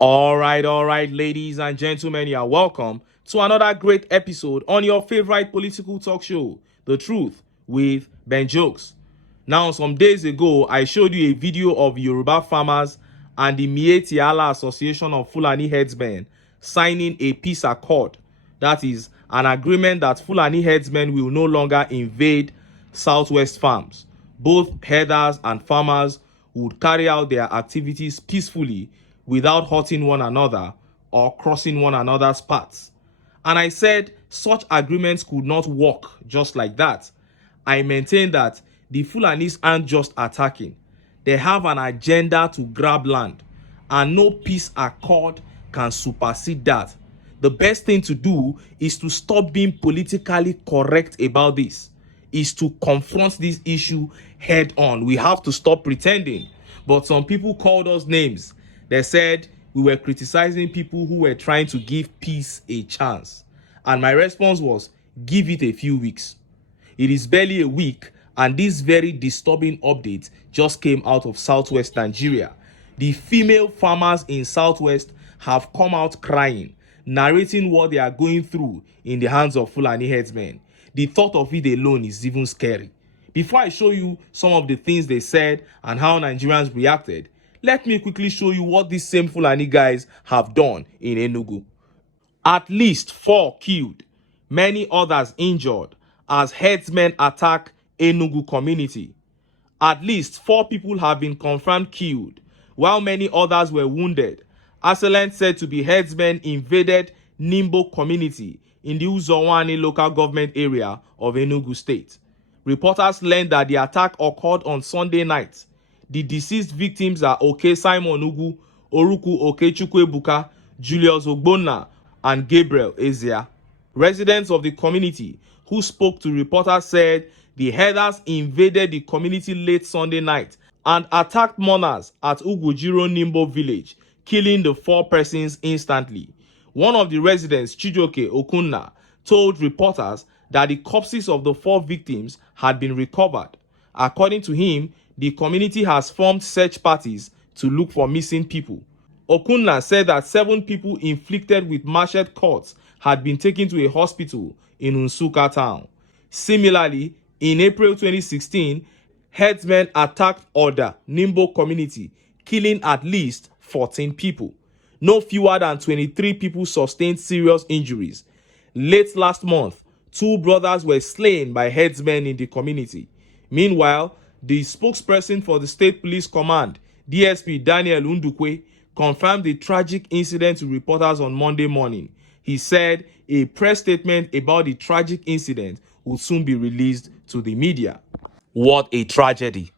All right, ladies and gentlemen, you are welcome to another great episode on your favorite political talk show, The Truth with Ben Jokes. Now, some days ago, I showed you a video of Yoruba farmers and the Mieti Allah Association of Fulani Herdsmen signing a peace accord. That is, an agreement that Fulani herdsmen will no longer invade Southwest farms. Both herders and farmers would carry out their activities peacefully without hurting one another or crossing one another's paths. And I said such agreements could not work just like that. I maintain that the Fulanis aren't just attacking. They have an agenda to grab land, and no peace accord can supersede that. The best thing to do is to stop being politically correct about this, is to confront this issue head on. We have to stop pretending. But some people called us names. They said we were criticizing people who were trying to give peace a chance. And my response was, give it a few weeks. It is barely a week, and this very disturbing update just came out of Southwest Nigeria. The female farmers in Southwest have come out crying, narrating what they are going through in the hands of Fulani herdsmen. The thought of it alone is even scary. Before I show you some of the things they said and how Nigerians reacted, let me quickly show you what these same Fulani guys have done in ENUGU. At least 4 killed, many others injured as herdsmen attack ENUGU community. At least 4 people have been confirmed killed, while many others were wounded. Assailant said to be herdsmen invaded Nimbo community in the Uzowani local government area of Enugu State. Reporters learned that the attack occurred on Sunday night. The deceased victims are Oke Simon Ugu, Oruku Okechukwebuka, Julius Ogbonna, and Gabriel Ezia. Residents of the community who spoke to reporters said the herders invaded the community late Sunday night and attacked mourners at Ugujiro Nimbo village, killing the 4 persons instantly. One of the residents, Chijoke Okunna, told reporters that the corpses of the 4 victims had been recovered. According to him, the community has formed search parties to look for missing people. Okunna said that 7 people inflicted with machete cuts had been taken to a hospital in Nsukka town. Similarly, in April 2016, herdsmen attacked Oda, Nimbo community, killing at least 14 people. No fewer than 23 people sustained serious injuries. Late last month, 2 brothers were slain by herdsmen in the community. Meanwhile, the spokesperson for the State Police Command, DSP Daniel Undukwe, confirmed the tragic incident to reporters on Monday morning. He said a press statement about the tragic incident will soon be released to the media. What a tragedy.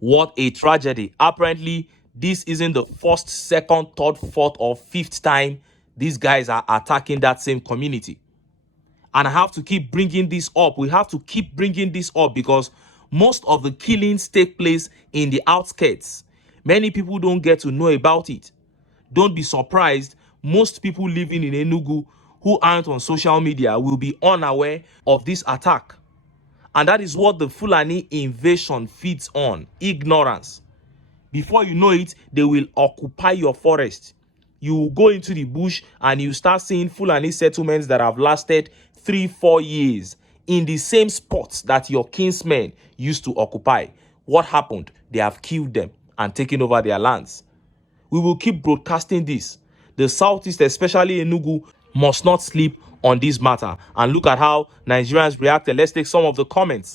What a tragedy. Apparently, this isn't the first, second, third, fourth, or fifth time these guys are attacking that same community. And I have to keep bringing this up. We have to keep bringing this up because most of the killings take place in the outskirts. Many people don't get to know about it. Don't be surprised. Most people living in Enugu who aren't on social media will be unaware of this attack. And that is what the Fulani invasion feeds on, ignorance. Before you know it, they will occupy your forest. You will go into the bush and you start seeing Fulani settlements that have lasted 3-4 years in the same spots that your kinsmen used to occupy. What happened? They have killed them and taken over their lands. We will keep broadcasting this. The Southeast, especially Enugu, must not sleep on this matter. And look at how Nigerians reacted. Let's take some of the comments.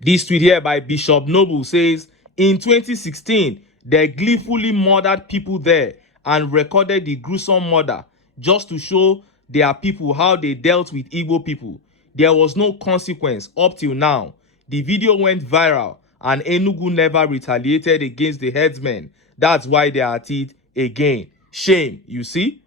This tweet here by Bishop Noble says, in 2016, they gleefully murdered people there and recorded the gruesome murder just to show their people how they dealt with Igbo people. There was no consequence up till now. The video went viral and Enugu never retaliated against the herdsmen. That's why they are at it again. Shame, you see?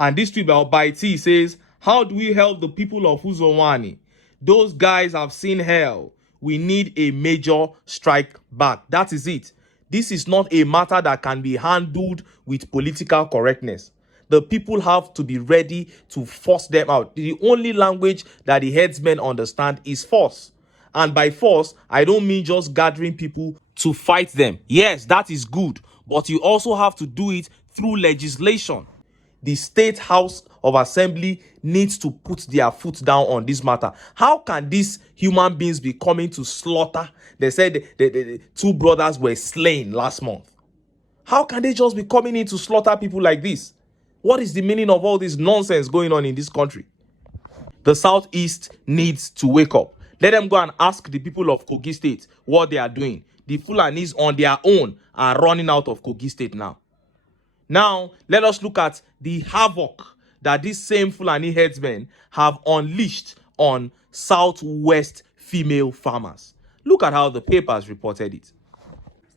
And this tweet by T says, how do we help the people of Uzowani? Those guys have seen hell. We need a major strike back. That is it. This is not a matter that can be handled with political correctness. The people have to be ready to force them out. The only language that the herdsmen understand is force. And by force, I don't mean just gathering people to fight them. Yes, that is good. But you also have to do it through legislation. The State House of Assembly needs to put their foot down on this matter. How can these human beings be coming to slaughter? They said the two brothers were slain last month. How can they just be coming in to slaughter people like this? What is the meaning of all this nonsense going on in this country? The Southeast needs to wake up. Let them go and ask the people of Kogi State what they are doing. The Fulanis on their own are running out of Kogi State now. Now, let us look at the havoc that these same Fulani herdsmen have unleashed on Southwest female farmers. Look at how the papers reported it.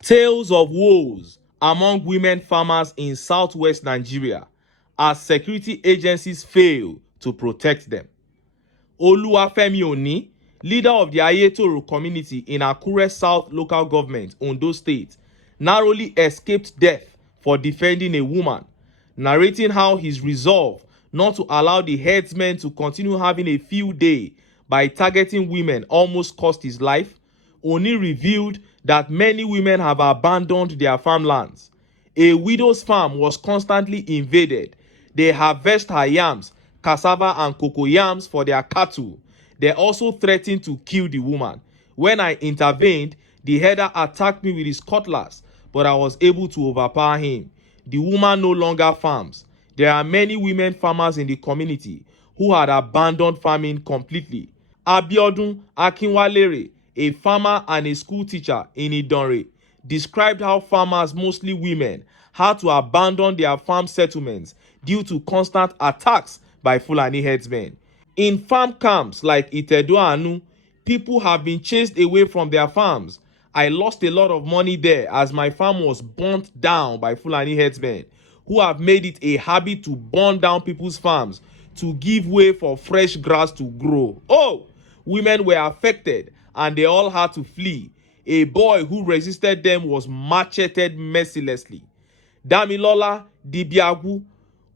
Tales of woes among women farmers in Southwest Nigeria as security agencies fail to protect them. Oluwafemi Oni, leader of the Ayetoro community in Akure South local government, Ondo State, narrowly escaped death for defending a woman, narrating how his resolve not to allow the herdsmen to continue having a field day by targeting women almost cost his life. Oni revealed that many women have abandoned their farmlands. A widow's farm was constantly invaded. They harvest her yams, cassava and cocoa yams for their cattle. They also threatened to kill the woman. When I intervened, the herder attacked me with his cutlass, but I was able to overpower him. The woman no longer farms. There are many women farmers in the community who had abandoned farming completely. Abiodun Akinwalere, a farmer and a school teacher in Idonre, described how farmers, mostly women, had to abandon their farm settlements due to constant attacks by Fulani herdsmen. In farm camps like Itedoanu, people have been chased away from their farms. I lost a lot of money there as my farm was burnt down by Fulani herdsmen who have made it a habit to burn down people's farms to give way for fresh grass to grow. Oh, women were affected and they all had to flee. A boy who resisted them was macheted mercilessly. Damilola Dibiagu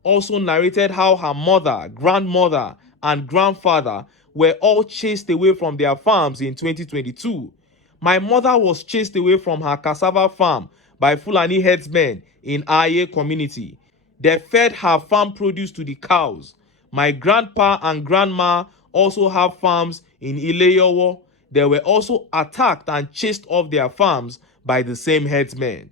also narrated how her mother, grandmother, and grandfather were all chased away from their farms in 2022. My mother was chased away from her cassava farm by Fulani herdsmen in Aye community. They fed her farm produce to the cows. My grandpa and grandma also have farms in Ileyowo. They were also attacked and chased off their farms by the same herdsmen.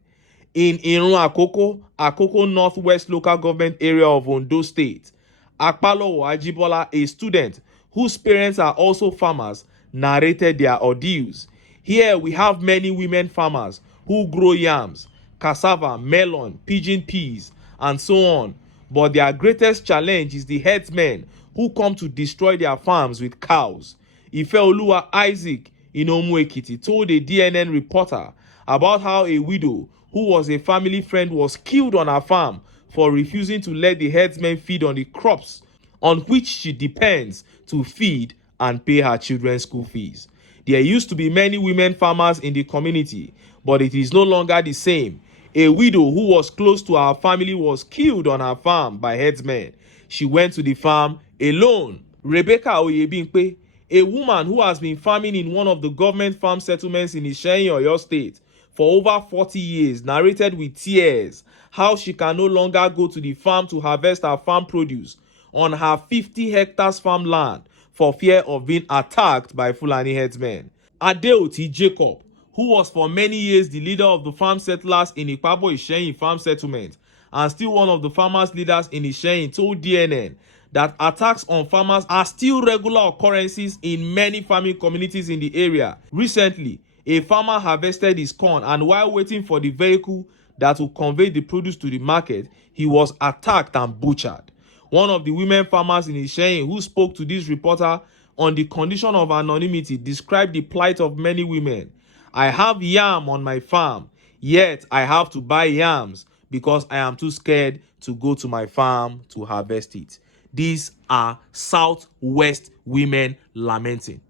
In Irun Akoko Northwest local government area of Ondo State, Akpalowo Ajibola, a student whose parents are also farmers, narrated their ordeals. Here we have many women farmers who grow yams, cassava, melon, pigeon peas, and so on. But their greatest challenge is the herdsmen who come to destroy their farms with cows. Ifeoluwa Isaac in Omu-Ekiti told a DNN reporter about how a widow who was a family friend was killed on her farm for refusing to let the herdsmen feed on the crops on which she depends to feed and pay her children's school fees. There used to be many women farmers in the community, but it is no longer the same. A widow who was close to our family was killed on her farm by herdsmen. She went to the farm alone. Rebecca Oyebimpe, a woman who has been farming in one of the government farm settlements in Isheyin, Oyo State for over 40 years, narrated with tears how she can no longer go to the farm to harvest her farm produce on her 50 hectares farmland for fear of being attacked by Fulani herdsmen. Adeoti Jacob, who was for many years the leader of the farm settlers in Ikpabo Isheyin farm settlement and still one of the farmers leaders in Isheyin, told DNN that attacks on farmers are still regular occurrences in many farming communities in the area. Recently, a farmer harvested his corn and while waiting for the vehicle that will convey the produce to the market, he was attacked and butchered. One of the women farmers in Isheyin who spoke to this reporter on the condition of anonymity described the plight of many women. I have yam on my farm, yet I have to buy yams because I am too scared to go to my farm to harvest it. These are Southwest women lamenting.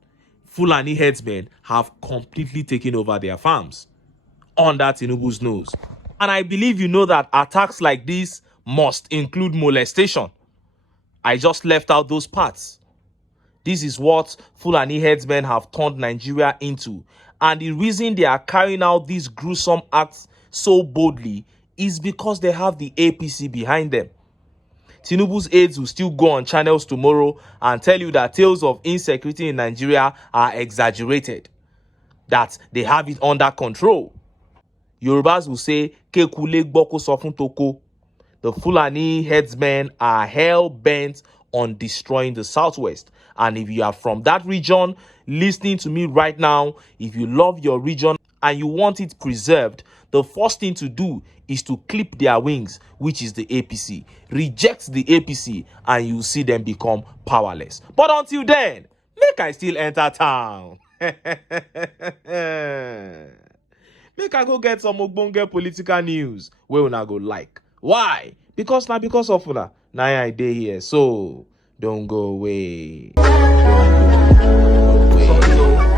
Fulani herdsmen have completely taken over their farms under Tinubu's nose. And I believe you know that attacks like this must include molestation. I just left out those parts. This is what Fulani herdsmen have turned Nigeria into. And the reason they are carrying out these gruesome acts so boldly is because they have the APC behind them. Tinubu's aides will still go on channels tomorrow and tell you that tales of insecurity in Nigeria are exaggerated, that they have it under control. Yorubas will say, Kekule gboko sofun toko. The Fulani herdsmen are hell-bent on destroying the Southwest. And if you are from that region, listening to me right now, if you love your region and you want it preserved, the first thing to do is to clip their wings, which is the APC. Reject the APC and you see them become powerless. But until then, make I still enter town. Make I go get some ogbonge political news wey una go like. Why? Because of una na I dey here. So don't go away. Don't go away.